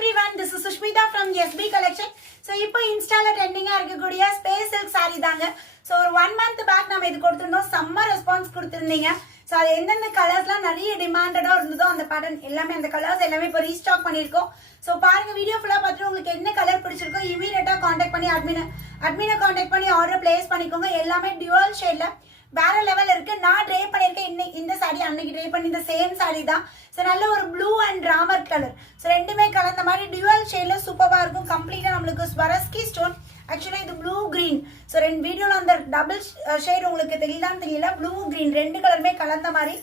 everyone, this is Sushmita from SB Collection. So, இப்போ இன்ஸ்டால ட்ரெண்டிங்கா இருக்கக்கூடிய ஸ்பேஸ் சில்க் saree தாங்க. So, ஒரு 1 month back நாம இது கொடுத்திருந்தோம். செம்ம ரெஸ்பான்ஸ் கொடுத்திருந்தீங்க. So, அது எந்தெந்த கலர்ஸ்லாம் நிறைய டிமாண்டடா இருந்ததோ அந்த பேட்டர்ன் எல்லாமே அந்த கலர்ஸ் எல்லாமே இப்போ ரீஸ்டாக் பண்ணியிருக்கோம். ஸோ பாருங்க வீடியோ ஃபுல்லாக பார்த்துட்டு உங்களுக்கு என்ன கலர் பிடிச்சிருக்கோ இமீடியட்டாக காண்டாக்ட் பண்ணி அட்மினை காண்டாக்ட் பண்ணி ஆர்டர் பிளேஸ் பண்ணிக்கோங்க. எல்லாமே டியூவல் ஷேட்ல வேற லெவல் இருக்கு. நான் ட்ரை பண்ணியிருக்கேன் இந்த சாரி அன்னைக்கு ட்ரை பண்ணி இந்த சேம் சாரி தான். ஸோ நல்ல ஒரு blue and Ramar colour. So ரெண்டுமே கலந்த மாதிரி டியூவல் ஷேட்ல சூப்பராக இருக்கும். கம்ப்ளீட்டாக நம்மளுக்கு ஸ்வரஸ்கி ஸ்டோன். ஆக்சுவலாக இது ப்ளூ கிரீன். ஸோ ரெண்டு வீடியோவில் அந்த டபுள் ஷேட் உங்களுக்கு தெரியலான்னு தெரியல. ப்ளூ கிரீன் ரெண்டு கலருமே கலந்த மாதிரி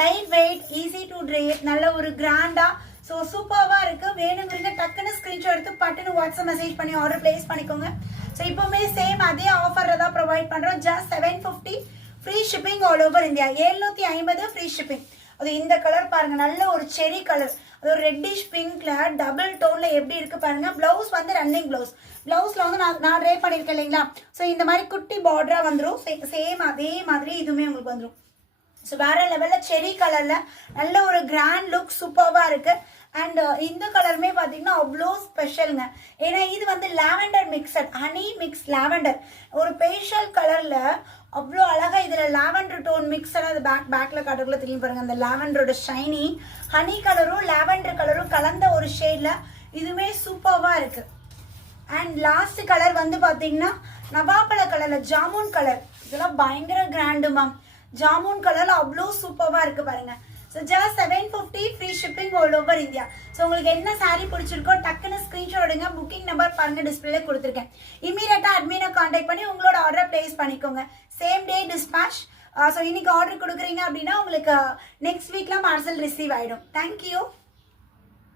light weight, easy to try, நல்ல ஒரு கிராண்டா. ஸோ சூப்பராக இருக்கு. வேணுங்கிறீங்க டக்குன்னு ஸ்கிரீன்ஷாட் எடுத்து பட்டுன்னு வாட்ஸ்அப் மெசேஜ் பண்ணி ஆர்டர் பிளேஸ் பண்ணிக்கோங்க. ஸோ இப்போவுமே சேம் அதே ஆஃபரில் தான் ப்ரொவைட் பண்ணுறோம். Just 750 free shipping all over India. 750 free shipping. அது இந்த கலர் பாருங்க, நல்ல ஒரு செரி கலர். அது ஒரு ரெட்டிஷ் பிங்க்ல டபுள் டோன்ல எப்படி இருக்கு பாருங்க. பிளவுஸ் வந்து ரன்னிங் பிளவுஸ். பிளவுஸ்ல வந்து நான் ட்ரை பண்ணிருக்கேன் இல்லைங்களா. ஸோ இந்த மாதிரி குட்டி பார்டரா வந்துடும். சேம் அதே மாதிரி இதுவுமே உங்களுக்கு வந்துடும். ஸோ வேற லெவல்ல செரி கலர்ல நல்ல ஒரு கிராண்ட் லுக் சூப்பர்வா இருக்கு. அண்ட் இந்த கலருமே பார்த்தீங்கன்னா அவ்வளோ ஸ்பெஷலுங்க. ஏன்னா இது வந்து lavender mixed, honey mix lavender, ஒரு பேஷியல் கலர்ல அவ்வளோ அழகா இதுல லாவெண்டர் டோன் மிக்சட். அது பேக்ல காட்டுக்குள்ள தெரியும் பாருங்க. அந்த லாவெண்டரோட ஷைனி ஹனி கலரும் லாவெண்டர் கலரும் கலந்த ஒரு ஷேட்ல இதுவுமே சூப்பர்வா இருக்கு. அண்ட் லாஸ்ட் கலர் வந்து பார்த்தீங்கன்னா நவாப்பழ கலர்ல ஜாமுன் கலர். இதெல்லாம் பயங்கர கிராண்டு மேம். ஜாமுன் கலர்ல அவ்வளோ சூப்பர்வா இருக்கு பாருங்க. So just 750 free shipping all over India. So உங்களுக்கு என்ன சாரீ பிடிச்சிருக்கோ டக்குன்னு ஸ்க்ரீன்ஷாட் எடுங்க. புக்கிங் நம்பர் பாருங்க டிஸ்பிளே கொடுத்துருக்கேன். இமீடியட்டாக அட்மினை காண்டாக்ட் பண்ணி உங்களோட ஆர்டர் பிளேஸ் பண்ணிக்கோங்க. Same day dispatch. ஸோ இன்னைக்கு ஆர்டர் கொடுக்குறீங்க அப்படின்னா உங்களுக்கு நெக்ஸ்ட் வீக்லாம் பார்சல் ரிசீவ் ஆகிடும். தேங்க்யூ.